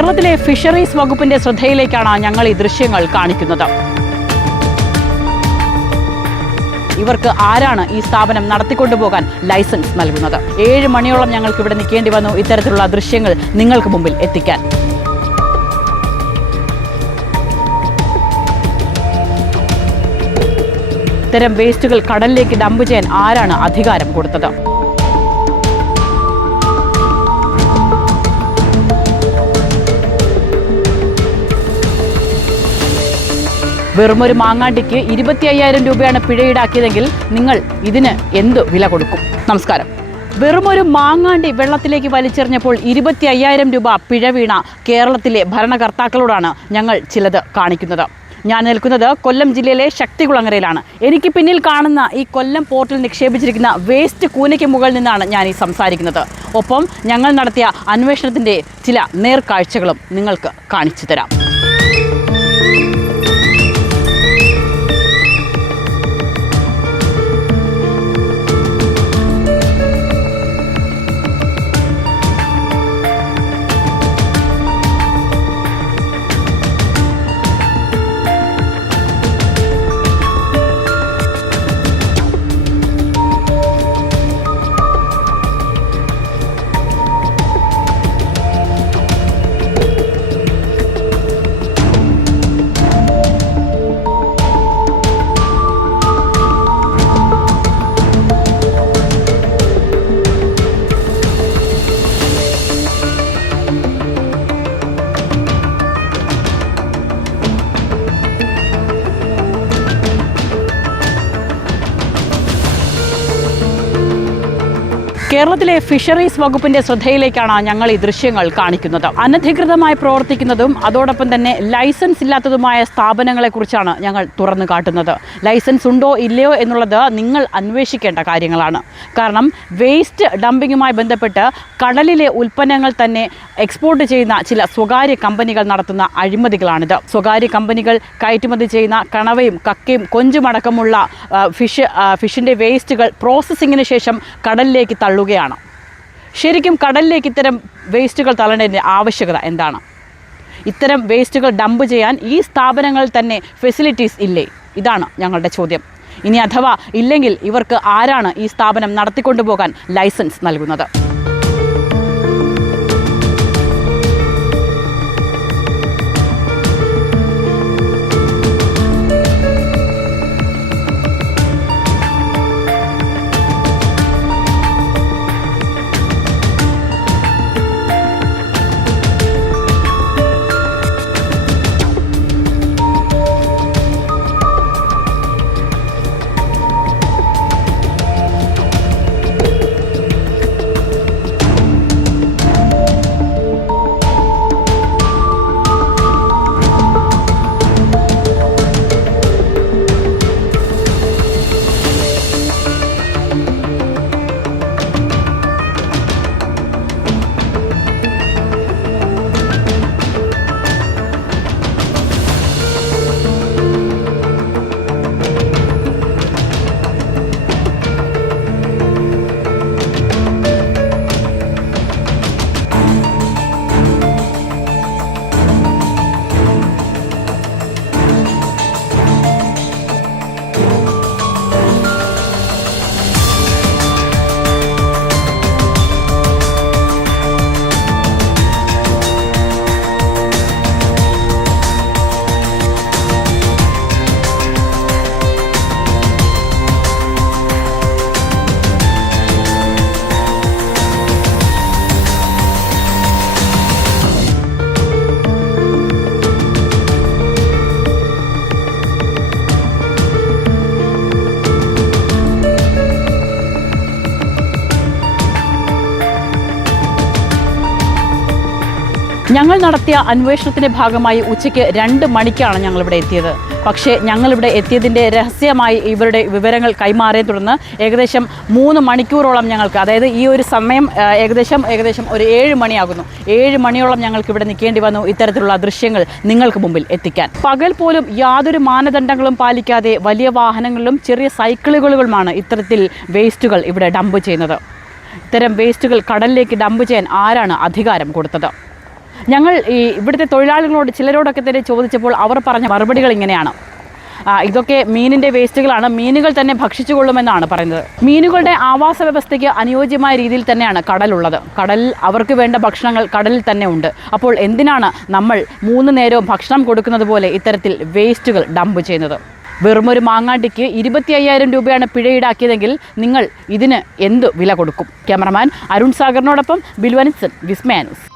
കേരളത്തിലെ ഫിഷറീസ് വകുപ്പിന്റെ ശ്രദ്ധയിലേക്കാണ് ഞങ്ങൾ ഈ ദൃശ്യങ്ങൾ കാണിക്കുന്നത്. ഇവർക്ക് ആരാണ് ഈ സ്ഥാപനം നടത്തിക്കൊണ്ടുപോകാൻ ലൈസൻസ് നൽകുന്നത്? 7 മണിയോളം ഞങ്ങൾക്ക് ഇവിടെ നിൽക്കേണ്ടി വന്നു ഇത്തരത്തിലുള്ള ദൃശ്യങ്ങൾ നിങ്ങൾക്ക് മുമ്പിൽ എത്തിക്കാൻ. ഇത്തരം വേസ്റ്റുകൾ കടലിലേക്ക് ഡംപ് ചെയ്യാൻ ആരാണ് അധികാരം കൊടുത്തത്? വെറുമൊരു മാങ്ങാണ്ടിക്ക് 25,000 രൂപയാണ് പിഴ ഈടാക്കിയതെങ്കിൽ നിങ്ങൾ ഇതിന് എന്ത് വില കൊടുക്കും? നമസ്കാരം. വെറുമൊരു മാങ്ങാണ്ടി വെള്ളത്തിലേക്ക് വലിച്ചെറിഞ്ഞപ്പോൾ 25,000 രൂപ പിഴ വീണ കേരളത്തിലെ ഭരണകർത്താക്കളോടാണ് ഞങ്ങൾ ചിലത് കാണിക്കുന്നത്. ഞാൻ നിൽക്കുന്നത് കൊല്ലം ജില്ലയിലെ ശക്തികുളങ്ങരയിലാണ്. എനിക്ക് പിന്നിൽ കാണുന്ന ഈ കൊല്ലം പോർട്ടിൽ നിക്ഷേപിച്ചിരിക്കുന്ന വേസ്റ്റ് കൂനയ്ക്ക് മുകളിൽ നിന്നാണ് ഞാൻ ഈ സംസാരിക്കുന്നത്. ഒപ്പം ഞങ്ങൾ നടത്തിയ അന്വേഷണത്തിൻ്റെ ചില നേർക്കാഴ്ചകളും നിങ്ങൾക്ക് കാണിച്ചു തരാം. കേരളത്തിലെ ഫിഷറീസ് വകുപ്പിന്റെ ശ്രദ്ധയിലേക്കാണ് ഞങ്ങൾ ഈ ദൃശ്യങ്ങൾ കാണിക്കുന്നത്. അനധികൃതമായി പ്രവർത്തിക്കുന്നതും അതോടൊപ്പം തന്നെ ലൈസൻസ് ഇല്ലാത്തതുമായ സ്ഥാപനങ്ങളെക്കുറിച്ചാണ് ഞങ്ങൾ തുറന്നു കാട്ടുന്നത്. ലൈസൻസ് ഉണ്ടോ ഇല്ലയോ എന്നുള്ളത് നിങ്ങൾ അന്വേഷിക്കേണ്ട കാര്യങ്ങളാണ്. കാരണം വേസ്റ്റ് ഡംപിങ്ങുമായി ബന്ധപ്പെട്ട് കടലിലെ ഉൽപ്പന്നങ്ങൾ തന്നെ എക്സ്പോർട്ട് ചെയ്യുന്ന ചില സ്വകാര്യ കമ്പനികൾ നടത്തുന്ന അഴിമതികളാണിത്. സ്വകാര്യ കമ്പനികൾ കയറ്റുമതി ചെയ്യുന്ന കണവയും കക്കയും കൊഞ്ചുമടക്കമുള്ള ഫിഷിൻ്റെ വേസ്റ്റുകൾ പ്രോസസ്സിങ്ങിന് ശേഷം കടലിലേക്ക് തള്ളുകയാണ്. ശരിക്കും കടലിലേക്ക് ഇത്തരം വേസ്റ്റുകൾ തള്ളേണ്ടതിൻ്റെ ആവശ്യകത എന്താണ്? ഇത്തരം വേസ്റ്റുകൾ ഡംപ് ചെയ്യാൻ ഈ സ്ഥാപനങ്ങളിൽ തന്നെ ഫെസിലിറ്റീസ് ഇല്ലേ? ഇതാണ് ഞങ്ങളുടെ ചോദ്യം. ഇനി അഥവാ ഇല്ലെങ്കിൽ ഇവർക്ക് ആരാണ് ഈ സ്ഥാപനം നടത്തിക്കൊണ്ടുപോകാൻ ലൈസൻസ് നൽകുന്നത്? ഞങ്ങൾ നടത്തിയ അന്വേഷണത്തിൻ്റെ ഭാഗമായി ഉച്ചയ്ക്ക് 2 മണിക്കാണ് ഞങ്ങളിവിടെ എത്തിയത്. പക്ഷേ ഞങ്ങളിവിടെ എത്തിയതിൻ്റെ രഹസ്യമായി ഇവരുടെ വിവരങ്ങൾ കൈമാറിയെ തുടർന്ന് ഏകദേശം 3 മണിക്കൂറോളം ഞങ്ങൾക്ക്, അതായത് ഈ ഒരു സമയം ഏകദേശം ഒരു 7 മണിയാകുന്നു. 7 മണിയോളം ഞങ്ങൾക്ക് ഇവിടെ നിൽക്കേണ്ടി വന്നു ഇത്തരത്തിലുള്ള ദൃശ്യങ്ങൾ നിങ്ങൾക്ക് മുമ്പിൽ എത്തിക്കാൻ. പകൽ പോലും യാതൊരു മാനദണ്ഡങ്ങളും പാലിക്കാതെ വലിയ വാഹനങ്ങളിലും ചെറിയ സൈക്കിളുകളുമാണ് ഇത്തരത്തിൽ വേസ്റ്റുകൾ ഇവിടെ ഡംപ് ചെയ്യുന്നത്. ഇത്തരം വേസ്റ്റുകൾ കടലിലേക്ക് ഡംപ് ചെയ്യാൻ ആരാണ് അധികാരം കൊടുത്തത്? ഞങ്ങൾ ഇവിടുത്തെ തൊഴിലാളികളോട് ചിലരോടൊക്കെ തന്നെ ചോദിച്ചപ്പോൾ അവർ പറഞ്ഞ മറുപടികൾ ഇങ്ങനെയാണ്. ഇതൊക്കെ മീനിൻ്റെ വേസ്റ്റുകളാണ്, മീനുകൾ തന്നെ ഭക്ഷിച്ചു കൊള്ളുമെന്നാണ് പറയുന്നത്. മീനുകളുടെ ആവാസ വ്യവസ്ഥയ്ക്ക് അനുയോജ്യമായ രീതിയിൽ തന്നെയാണ് കടലുള്ളത്. കടലിൽ അവർക്ക് വേണ്ട ഭക്ഷണങ്ങൾ കടലിൽ തന്നെ ഉണ്ട്. അപ്പോൾ എന്തിനാണ് നമ്മൾ 3 നേരവും ഭക്ഷണം കൊടുക്കുന്നത് പോലെ ഇത്തരത്തിൽ വേസ്റ്റുകൾ ഡംപ് ചെയ്യുന്നത്? വെറുമൊരു മാങ്ങാണ്ടിക്ക് 25,000 രൂപയാണ് പിഴ ഈടാക്കിയതെങ്കിൽ നിങ്ങൾ ഇതിന് എന്ത് വില കൊടുക്കും? ക്യാമറമാൻ അരുൺ സാഗറിനോടൊപ്പം ബിൽവനിത്സൻ, വിസ്മയ ന്യൂസ്.